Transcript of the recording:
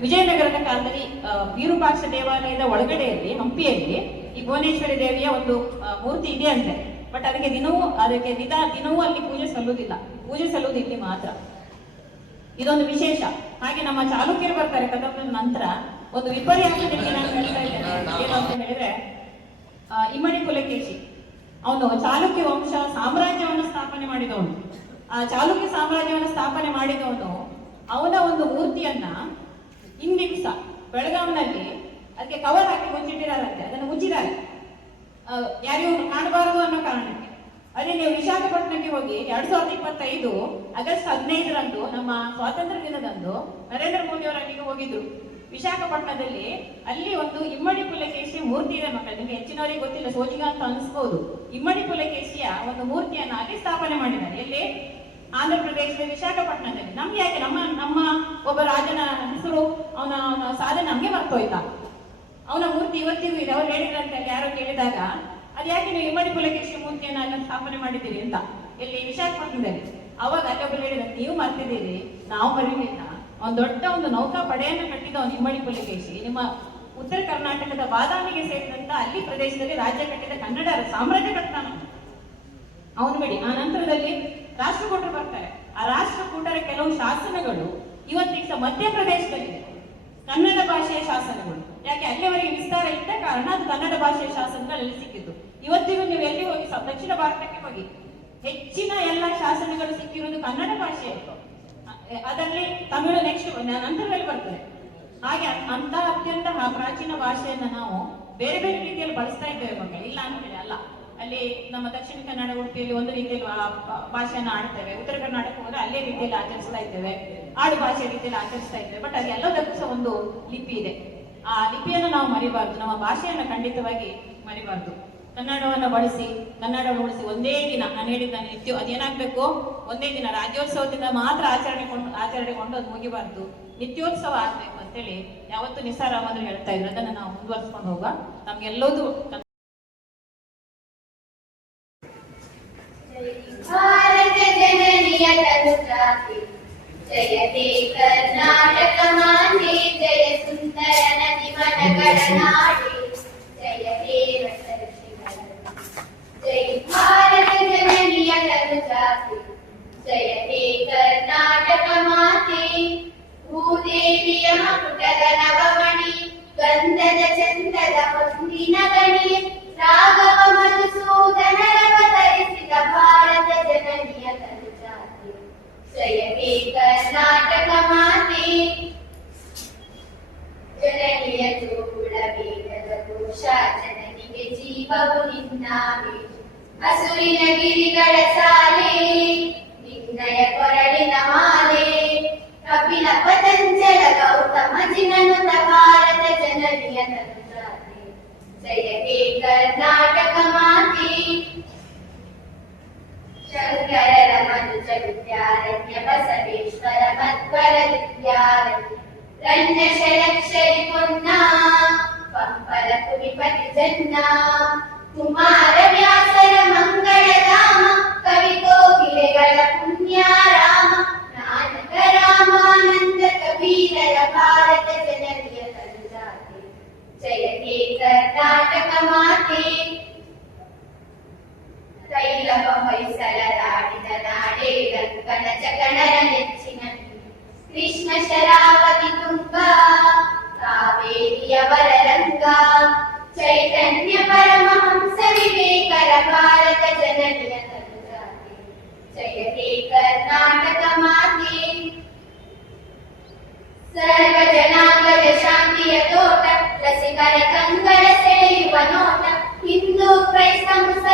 ವಿಜಯನಗರದ ಕಾಲದಲ್ಲಿ ವಿರೂಪಾಕ್ಷ ದೇವಾಲಯದ ಒಳಗಡೆಯಲ್ಲಿ, ಹಂಪಿಯಲ್ಲಿ ಈ ಭುವನೇಶ್ವರಿ ದೇವಿಯ ಒಂದು ಮೂರ್ತಿ ಇದೆ ಅಂತೆ. ಬಟ್ ಅದಕ್ಕೆ ದಿನವೂ, ಅದಕ್ಕೆ ದಿನ ದಿನವೂ ಅಲ್ಲಿ ಪೂಜೆ ಸಲ್ಲುವುದಿಲ್ಲ ಪೂಜೆ ಸಲ್ಲುವುದು ಇಲ್ಲಿ ಮಾತ್ರ. ಇದೊಂದು ವಿಶೇಷ. ಹಾಗೆ ನಮ್ಮ ಚಾಲುಕ್ಯರು ಬರ್ತಾರೆ ಕದಂಬರ ನಂತರ. ಒಂದು ವಿಪರ್ಯಾಸದಲ್ಲಿ ನಾನು ಹೇಳ್ತಾ ಇದ್ದೇನೆ. ಏನು ಅಂತ ಹೇಳಿದ್ರೆ ಇಮ್ಮಡಿ ಪುಲಕೇಶಿ. ಅವನು ಚಾಲುಕ್ಯ ವಂಶ ಸಾಮ್ರಾಜ್ಯವನ್ನು ಸ್ಥಾಪನೆ ಮಾಡಿದವನು. ಆ ಚಾಲುಕ್ಯ ಸಾಮ್ರಾಜ್ಯವನ್ನು ಸ್ಥಾಪನೆ ಮಾಡಿದವನು, ಅವನ ಒಂದು ಮೂರ್ತಿಯನ್ನ ಇಂದಿವಸ ಬೆಳಗಾವಿನಲ್ಲಿ ಅದಕ್ಕೆ ಕವರ್ ಹಾಕಿ ಮುಚ್ಚಿಟ್ಟಿರಂತೆ ಅದನ್ನು ಮುಚ್ಚಿದ್ದಾರೆ. ಯಾರಿಗೂ ಕಾಣಬಾರದು ಅನ್ನೋ ಕಾರಣಕ್ಕೆ. ಅದೇ ನೀವು ವಿಶಾಖಪಟ್ಟಣಕ್ಕೆ ಹೋಗಿ ಎರಡ್ ಸಾವಿರದ ಇಪ್ಪತ್ತೈದು ಆಗಸ್ಟ್ ಹದಿನೈದರಂದು ನಮ್ಮ ಸ್ವಾತಂತ್ರ್ಯ ದಿನದಂದು ನರೇಂದ್ರ ಮೋದಿ ಅವರ ಅಲ್ಲಿಗೆ ಹೋಗಿದ್ರು. ವಿಶಾಖಪಟ್ಟಣದಲ್ಲಿ ಅಲ್ಲಿ ಒಂದು ಇಮ್ಮಡಿ ಪುಲಕೇಶಿ ಮೂರ್ತಿ ಇದೆ ಮಕ್ಕಳು, ನಿಮ್ಗೆ ಹೆಚ್ಚಿನವರಿಗೆ ಗೊತ್ತಿಲ್ಲ, ಸೋಜಿಗ ಅಂತ ಅನಿಸ್ಬೋದು ಇಮ್ಮಡಿ ಪುಲಕೇಶಿಯ ಒಂದು ಮೂರ್ತಿಯನ್ನ ಅಲ್ಲಿ ಸ್ಥಾಪನೆ ಮಾಡಿದ್ದಾರೆ. ಇಲ್ಲಿ ಆಂಧ್ರ ಪ್ರದೇಶದ ವಿಶಾಖಪಟ್ಟಣದಲ್ಲಿ. ನಮ್ಗೆ ಯಾಕೆ ನಮ್ಮ ನಮ್ಮ ಒಬ್ಬ ಹೆಸರು ಅವನ ಅವನ ಸಾಧನೆ ನಮ್ಗೆ ಮರ್ತೋಯ್ತಾ? ಅವನ ಮೂರ್ತಿ ಇವತ್ತಿಗೂ ಇದೆ, ಅವ್ರು ಹೇಳಿದ್ರಂತ ಯಾರೋ ಕೇಳಿದಾಗ, ಅದ್ಯಾಕೆ ನೀವು ಇಮ್ಮಡಿ ಪುಲಕೇಶಿ ಮೂರ್ತಿಯನ್ನ ಅಲ್ಲಿ ಸ್ಥಾಪನೆ ಮಾಡಿದ್ದೀರಿ ಅಂತ? ಇಲ್ಲಿ ವಿಶಾಖಪಟ್ಟಣದಲ್ಲಿ ಅವಾಗ ಅಲ್ಲೊಬ್ಬರು ಹೇಳಿದ ನೀವು ಮರ್ತಿದ್ದೀರಿ, ನಾವು ಮರಿಲಿಲ್ಲ. ಒಂದ್ ದೊಡ್ಡ ಒಂದು ನೌಕಾ ಪಡೆಯನ್ನು ಕಟ್ಟಿದ ಒಂದು ಇಮ್ಮಡಿ ಪುಲಕೇಶಿ ನಿಮ್ಮ ಉತ್ತರ ಕರ್ನಾಟಕದ ಬಾದಾಮಿಗೆ ಸೇರಿದಂತ ಅಲ್ಲಿ ಪ್ರದೇಶದಲ್ಲಿ ರಾಜ್ಯ ಕಟ್ಟಿದ ಕನ್ನಡ ಸಾಮ್ರಾಜ್ಯ ಕಟ್ತಾನ. ಅವನು ಬಿಡಿ, ಆ ನಂತರದಲ್ಲಿ ರಾಷ್ಟ್ರಕೂಟರು ಬರ್ತಾರೆ. ಆ ರಾಷ್ಟ್ರಕೂಟರ ಕೆಲವು ಶಾಸನಗಳು ಇವತ್ತಿಗೆ ಮಧ್ಯಪ್ರದೇಶದಲ್ಲಿದೆ. ಕನ್ನಡ ಭಾಷೆಯ ಶಾಸನಗಳು. ಯಾಕೆ ಅಲ್ಲಿವರೆಗೆ ವಿಸ್ತಾರ ಇದ್ದ ಕಾರಣ ಅದು ಕನ್ನಡ ಭಾಷೆಯ ಶಾಸನಗಳಲ್ಲಿ ಸಿಕ್ಕಿದ್ದು. ಇವತ್ತಿಗೂ ನೀವು ಎಲ್ಲಿ ಹೋಗಿ ದಕ್ಷಿಣ ಭಾರತಕ್ಕೆ ಹೋಗಿ, ಹೆಚ್ಚಿನ ಎಲ್ಲ ಶಾಸನಗಳು ಸಿಕ್ಕಿರುವುದು ಕನ್ನಡ ಭಾಷೆ ಅದರಲ್ಲಿ ತಮಿಳು ನೆಕ್ಸ್ಟ್ ನಂತರದಲ್ಲಿ ಬರ್ತದೆ. ಹಾಗೆ ಅಂತ ಅತ್ಯಂತ ಪ್ರಾಚೀನ ಭಾಷೆಯನ್ನ ನಾವು ಬೇರೆ ಬೇರೆ ರೀತಿಯಲ್ಲಿ ಬಳಸ್ತಾ ಇದ್ದೇವೆ ಮಗ ಇಲ್ಲ ಅಂತೇಳಿ ಅಲ್ಲ. ಅಲ್ಲಿ ನಮ್ಮ ದಕ್ಷಿಣ ಕನ್ನಡ ಉಡುಪಿಯಲ್ಲಿ ಒಂದು ರೀತಿಯಲ್ಲಿ ಭಾಷೆಯನ್ನ ಆಡ್ತೇವೆ. ಉತ್ತರ ಕರ್ನಾಟಕ ಹೋದ್ರೆ ಅಲ್ಲೇ ರೀತಿಯಲ್ಲಿ ಆಚರಿಸ್ತಾ ಇದ್ದೇವೆ. ಆಡು ಭಾಷೆ ರೀತಿಯಲ್ಲಿ ಆಚರಿಸ್ತಾ ಇದ್ದೇವೆ. ಬಟ್ ಅದೆಲ್ಲದಕ್ಕೂ ಸಹ ಒಂದು ಲಿಪಿ ಇದೆ. ಆ ಲಿಪಿಯನ್ನು ನಾವು ಮರಿಬಾರ್ದು. ನಮ್ಮ ಭಾಷೆಯನ್ನು ಖಂಡಿತವಾಗಿ ಮರಿಬಾರ್ದು. ಕನ್ನಡವನ್ನು ಬಳಸಿ, ಕನ್ನಡವನ್ನು ಉಳಿಸಿ ಒಂದೇ ದಿನ, ನಾನು ಹೇಳಿದ ನಿತ್ಯ ಅದೇನಾಗ್ಬೇಕು? ಒಂದೇ ದಿನ ರಾಜ್ಯೋತ್ಸವದಿಂದ ಮಾತ್ರ ಆಚರಣೆ ಕೊಂಡು ಆಚರಣೆ ಕೊಂಡು ಅದು ಮುಗಿಬಾರ್ದು. ನಿತ್ಯೋತ್ಸವ ಆಗ್ಬೇಕು ಅಂತೇಳಿ ಯಾವತ್ತು ನಿಸಾರ್ ಹೇಳ್ತಾ ಇದ್ರು ಅದನ್ನ ನಾವು ಮುಂದುವರ್ಸ್ಕೊಂಡು ಹೋಗುವ. ನಮ್ಗೆಲ್ಲದೂ ಜನನಿಯ ತನುಜಾತಿ ಜಯತೆ ಕರ್ನಾಟಕ ಮಾತೆ ಜಯ ಸುಂದರ ನದಿ ಮನಗಳ ನಾಡಿ ಜಯತೆ ರಸಋಷಿಗಳ ಜೈ ಭಾರತ ಜನನಿಯ ತನುಜಾತಿ ಜಯತೆ ಕರ್ನಾಟಕ ಮಾತೆ ಭೂದೇವಿಯ ಮಕುಟದ ನವಮಣಿ ಗಂಧದ ಚಂದದ ಹೊಂದಿನ ಗಣಿ ರಾಘವ ಮಧುಸೂದನರವತರಿಸಿದ ಜನನಿಗೆ ಜೀವವು ನಿನ್ನಾವೆ ಹಸುರಿನ ಗಿರಿಗಳ ಸಾಲೆ ನಿನ್ನಯ ಕೊರಳಿನ ಮಾಲೆ ಕಪಿಲ ಪತಂಜಲ ಗೌತಮ ಜಿನನುತ ಭಾರತ ಜನನಿಯ ತನುಜಾತೆ ಜಯ ಹೇ ಕರ್ನಾಟಕ ಮಾತೆ ಶಂಕರರ ಮನುಜ ವಿದ್ಯಾರಣ್ಯ ಬಸವೇಶ್ವರ ಮಧ್ವರ ವಿದ್ಯಾರಣ್ಯ ರಣ್ಯ ಶರಕ್ಷರಿ ಪೊನ್ನ ಪಂಪರ ಕುರಿಪತಿ ಜನ್ನ ಕುಮಾರ ವ್ಯಾಸರ ಮಂಗಳ ಧಾಮ ಕವಿ ಕೋಗಿಲೆಗಳ ಪುಣ್ಯ ರಾಮ ನಾನಕ ರಾಮಾನಂದ ಕಬೀರರ ಭಾರತ ಜನನಿಯ ತನುಜಾತೆ ಜಯ ಹೇ ಕರ್ನಾಟಕ ಮಾತೆ ತೈಲವ ಹೊಯ್ಸಲರಾಡಿದ ನಾಡೇ ಗಂಗನ ಜಗಣರ ನೆಚ್ಚಿನ ಸರ್ವ ಜನಾಂಗದ ಶಾಂತಿಯ ತೋಟ ರಸಿಕರ ಕಂಗಳ ಸೆಳೆಯುವ ನೋಟ ಹಿಂದೂ ಕ್ರೈಸ್ತ ಮುಸಲ್ಮಾನ